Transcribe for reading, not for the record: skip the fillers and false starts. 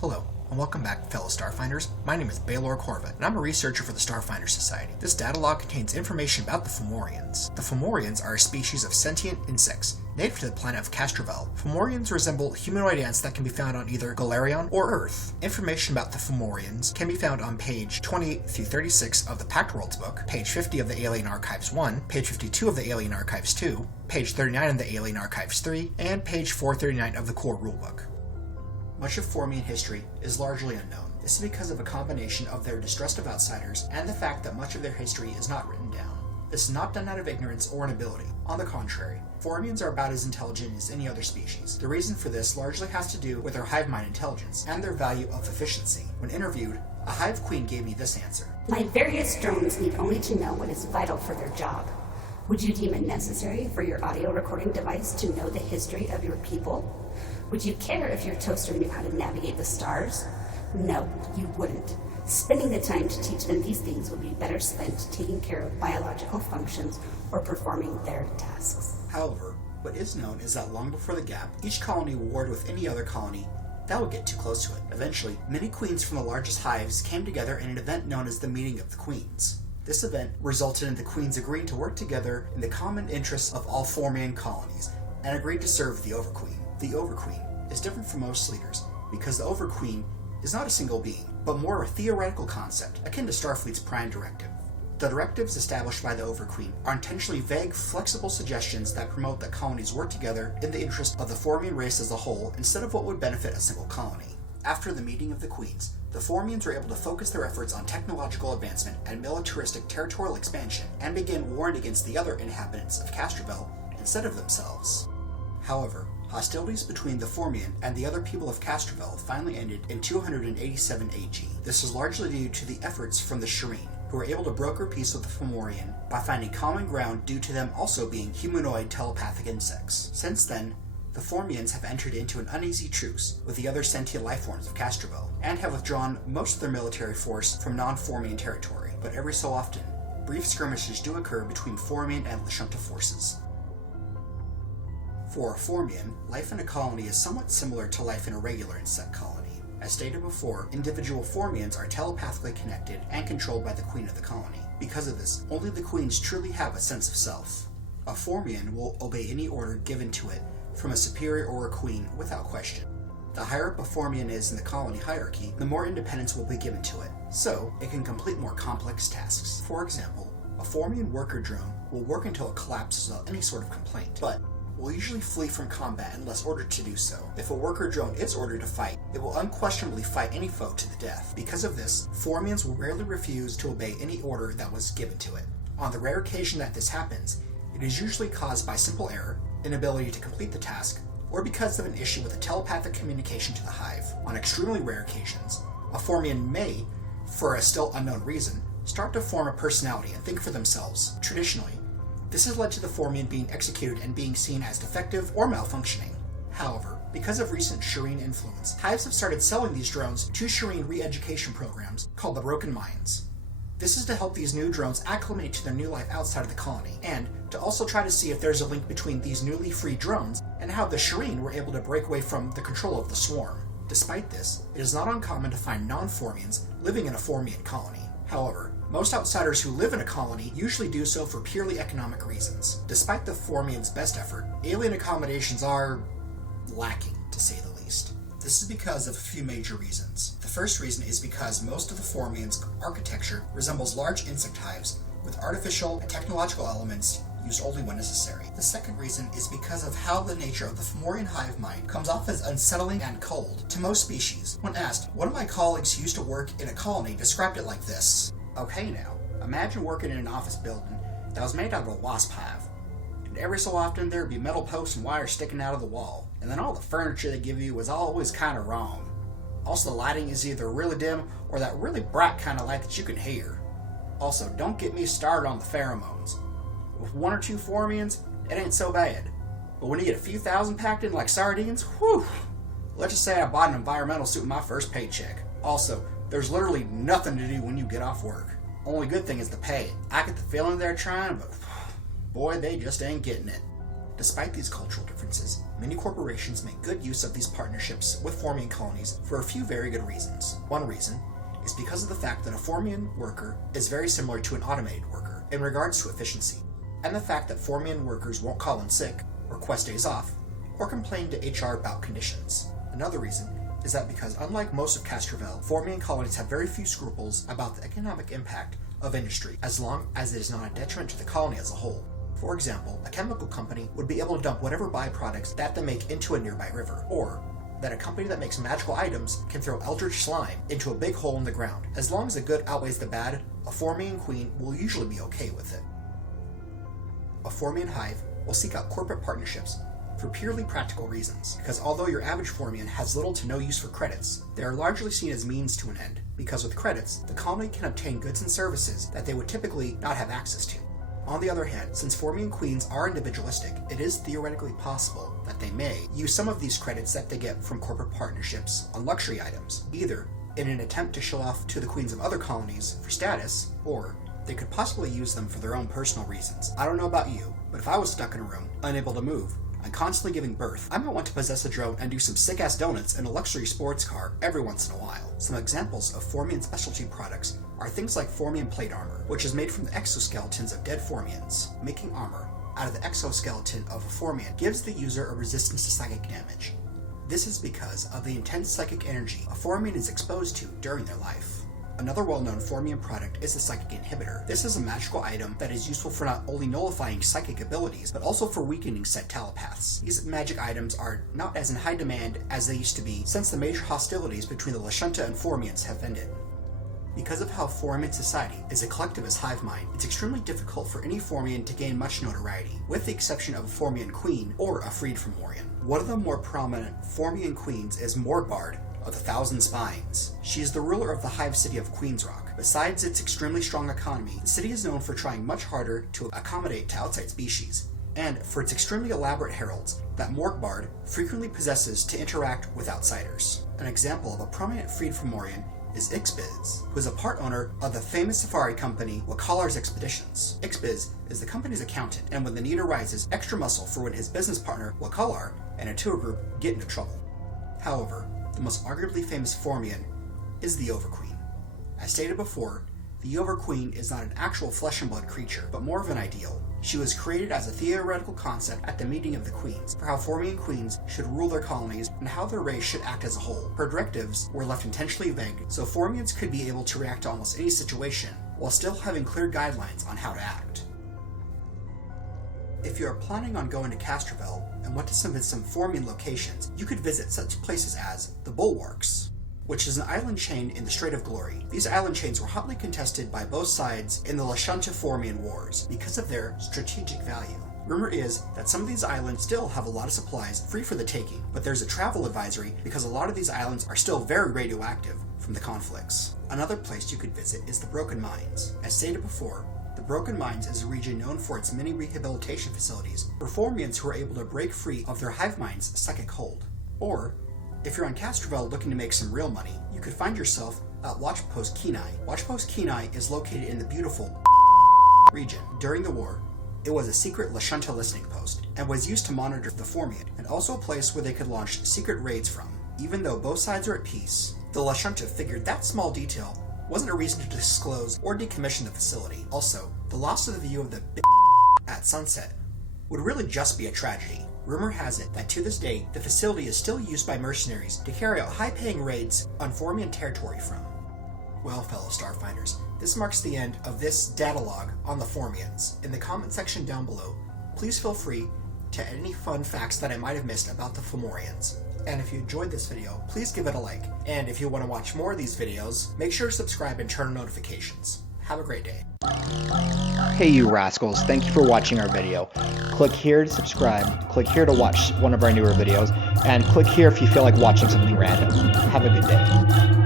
Hello, and welcome back, fellow Starfinders. My name is Baylor Corvett, and I'm a researcher for the Starfinder Society. This data log contains information about the Formorians. The Formorians are a species of sentient insects, native to the planet of Castrovel. Formorians resemble humanoid ants that can be found on either Galarion or Earth. Information about the Formorians can be found on page 28 through 36 of the Pact Worlds book, page 50 of the Alien Archives 1, page 52 of the Alien Archives 2, page 39 of the Alien Archives 3, and page 439 of the Core Rulebook. Much of Formian history is largely unknown. This is because of a combination of their distrust of outsiders and the fact that much of their history is not written down. This is not done out of ignorance or inability. On the contrary, Formians are about as intelligent as any other species. The reason for this largely has to do with their hive mind intelligence and their value of efficiency. When interviewed, a hive queen gave me this answer. My various drones need only to know what is vital for their job. Would you deem it necessary for your audio recording device to know the history of your people? Would you care if your toaster knew how to navigate the stars? No, you wouldn't. Spending the time to teach them these things would be better spent taking care of biological functions or performing their tasks. However, what is known is that long before the gap, each colony warred with any other colony that would get too close to it. Eventually, many queens from the largest hives came together in an event known as the Meeting of the Queens. This event resulted in the queens agreeing to work together in the common interests of all Formian colonies and agreed to serve the Overqueen. The Overqueen is different from most leaders because the Overqueen is not a single being, but more a theoretical concept, akin to Starfleet's Prime Directive. The directives established by the Overqueen are intentionally vague, flexible suggestions that promote that colonies work together in the interest of the Formian race as a whole instead of what would benefit a single colony. After the Meeting of the Queens, the Formians were able to focus their efforts on technological advancement and militaristic territorial expansion and begin warring against the other inhabitants of Castrovel instead of themselves. However, hostilities between the Formian and the other people of Castrovel finally ended in 287 AG. This was largely due to the efforts from the Shireen, who were able to broker peace with the Fomorian by finding common ground due to them also being humanoid telepathic insects. Since then, the Formians have entered into an uneasy truce with the other sentient lifeforms of Castrovel, and have withdrawn most of their military force from non-Formian territory, but every so often, brief skirmishes do occur between Formian and Lashunta forces. For a Formian, life in a colony is somewhat similar to life in a regular insect colony. As stated before, individual Formians are telepathically connected and controlled by the queen of the colony. Because of this, only the queens truly have a sense of self. A Formian will obey any order given to it from a superior or a queen without question. The higher up a Formian is in the colony hierarchy, the more independence will be given to it, so it can complete more complex tasks. For example, a Formian worker drone will work until it collapses without any sort of complaint, but will usually flee from combat unless ordered to do so. If a worker drone is ordered to fight, it will unquestionably fight any foe to the death. Because of this, Formians will rarely refuse to obey any order that was given to it. On the rare occasion that this happens, it is usually caused by simple error, inability to complete the task, or because of an issue with a telepathic communication to the hive. On extremely rare occasions, a Formian may, for a still unknown reason, start to form a personality and think for themselves. Traditionally, this has led to the Formian being executed and being seen as defective or malfunctioning. However, because of recent Shireen influence, hives have started selling these drones to Shireen re-education programs called the Broken Minds. This is to help these new drones acclimate to their new life outside of the colony, and to also try to see if there's a link between these newly freed drones and how the Shireen were able to break away from the control of the swarm. Despite this, it is not uncommon to find non-Formians living in a Formian colony. However, most outsiders who live in a colony usually do so for purely economic reasons. Despite the Formians' best effort, alien accommodations are lacking, to say the least. This is because of a few major reasons. The first reason is because most of the Formians' architecture resembles large insect hives with artificial and technological elements used only when necessary. The second reason is because of how the nature of the Fomorian hive mind comes off as unsettling and cold to most species. When asked, one of my colleagues who used to work in a colony described it like this. Okay now, imagine working in an office building that was made out of a wasp hive. And every so often there'd be metal posts and wires sticking out of the wall. And then all the furniture they give you was always kind of wrong. Also, the lighting is either really dim or that really bright kind of light that you can hear. Also, don't get me started on the pheromones. With one or two Formians, it ain't so bad. But when you get a few thousand packed in like sardines, whew! Let's just say I bought an environmental suit with my first paycheck. Also, there's literally nothing to do when you get off work. Only good thing is the pay. I get the feeling they're trying, but boy, they just ain't getting it. Despite these cultural differences, many corporations make good use of these partnerships with Formian colonies for a few very good reasons. One reason is because of the fact that a Formian worker is very similar to an automated worker in regards to efficiency, and the fact that Formian workers won't call in sick, request days off, or complain to HR about conditions. Another reason is that because unlike most of Castrovel, Formian colonies have very few scruples about the economic impact of industry as long as it is not a detriment to the colony as a whole. For example, a chemical company would be able to dump whatever byproducts that they make into a nearby river, or that a company that makes magical items can throw eldritch slime into a big hole in the ground. As long as the good outweighs the bad, a Formian queen will usually be okay with it. A Formian hive will seek out corporate partnerships for purely practical reasons, because although your average Formian has little to no use for credits, they are largely seen as means to an end, because with credits, the colony can obtain goods and services that they would typically not have access to. On the other hand, since Formian queens are individualistic, it is theoretically possible that they may use some of these credits that they get from corporate partnerships on luxury items, either in an attempt to show off to the queens of other colonies for status, or they could possibly use them for their own personal reasons. I don't know about you, but if I was stuck in a room, unable to move, and constantly giving birth, I might want to possess a drone and do some sick-ass donuts in a luxury sports car every once in a while. Some examples of Formian specialty products are things like Formian plate armor, which is made from the exoskeletons of dead Formians. Making armor out of the exoskeleton of a Formian gives the user a resistance to psychic damage. This is because of the intense psychic energy a Formian is exposed to during their life. Another well-known Formian product is the Psychic Inhibitor. This is a magical item that is useful for not only nullifying psychic abilities, but also for weakening said telepaths. These magic items are not as in high demand as they used to be since the major hostilities between the Lashunta and Formians have ended. Because of how Formian society is a collectivist hive mind, it's extremely difficult for any Formian to gain much notoriety, with the exception of a Formian queen or a freed from Formian. One of the more prominent Formian queens is Morgbard of the Thousand Spines. She is the ruler of the hive city of Queensrock. Besides its extremely strong economy, the city is known for trying much harder to accommodate to outside species, and for its extremely elaborate heralds that Morgbard frequently possesses to interact with outsiders. An example of a prominent freed from Morian is Ixbiz, who is a part owner of the famous safari company Wakalar's Expeditions. Ixbiz is the company's accountant, and when the need arises, extra muscle for when his business partner Wakalar and a tour group get into trouble. However, the most arguably famous Formian is the Overqueen. As stated before, the Overqueen is not an actual flesh and blood creature, but more of an ideal. She was created as a theoretical concept at the meeting of the queens for how Formian queens should rule their colonies and how their race should act as a whole. Her directives were left intentionally vague, so Formians could be able to react to almost any situation while still having clear guidelines on how to act. If you are planning on going to Castrovel and want to visit some Formian locations, you could visit such places as the Bulwarks, which is an island chain in the Strait of Glory. These island chains were hotly contested by both sides in the Lashunta Formian Wars because of their strategic value. Rumor is that some of these islands still have a lot of supplies free for the taking, but there's a travel advisory because a lot of these islands are still very radioactive from the conflicts. Another place you could visit is the Broken Mines. As stated before, the Broken Mines is a region known for its many rehabilitation facilities for Formians who are able to break free of their hive mind's psychic hold. Or, if you're on Castrovel looking to make some real money, you could find yourself at Watchpost Kenai. Watchpost Kenai is located in the beautiful region. During the war, it was a secret Lashunta listening post and was used to monitor the Formian, and also a place where they could launch secret raids from. Even though both sides are at peace, the Lashunta figured that small detail wasn't a reason to disclose or decommission the facility. Also, the loss of the view of the at sunset would really just be a tragedy. Rumor has it that to this day, the facility is still used by mercenaries to carry out high-paying raids on Formian territory from. Well, fellow Starfinders, this marks the end of this data log on the Formians. In the comment section down below, please feel free to add any fun facts that I might have missed about the Fomorians. And if you enjoyed this video, please give it a like. And if you want to watch more of these videos, make sure to subscribe and turn on notifications. Have a great day. Hey you rascals, thank you for watching our video. Click here to subscribe, click here to watch one of our newer videos, and click here if you feel like watching something random. Have a good day.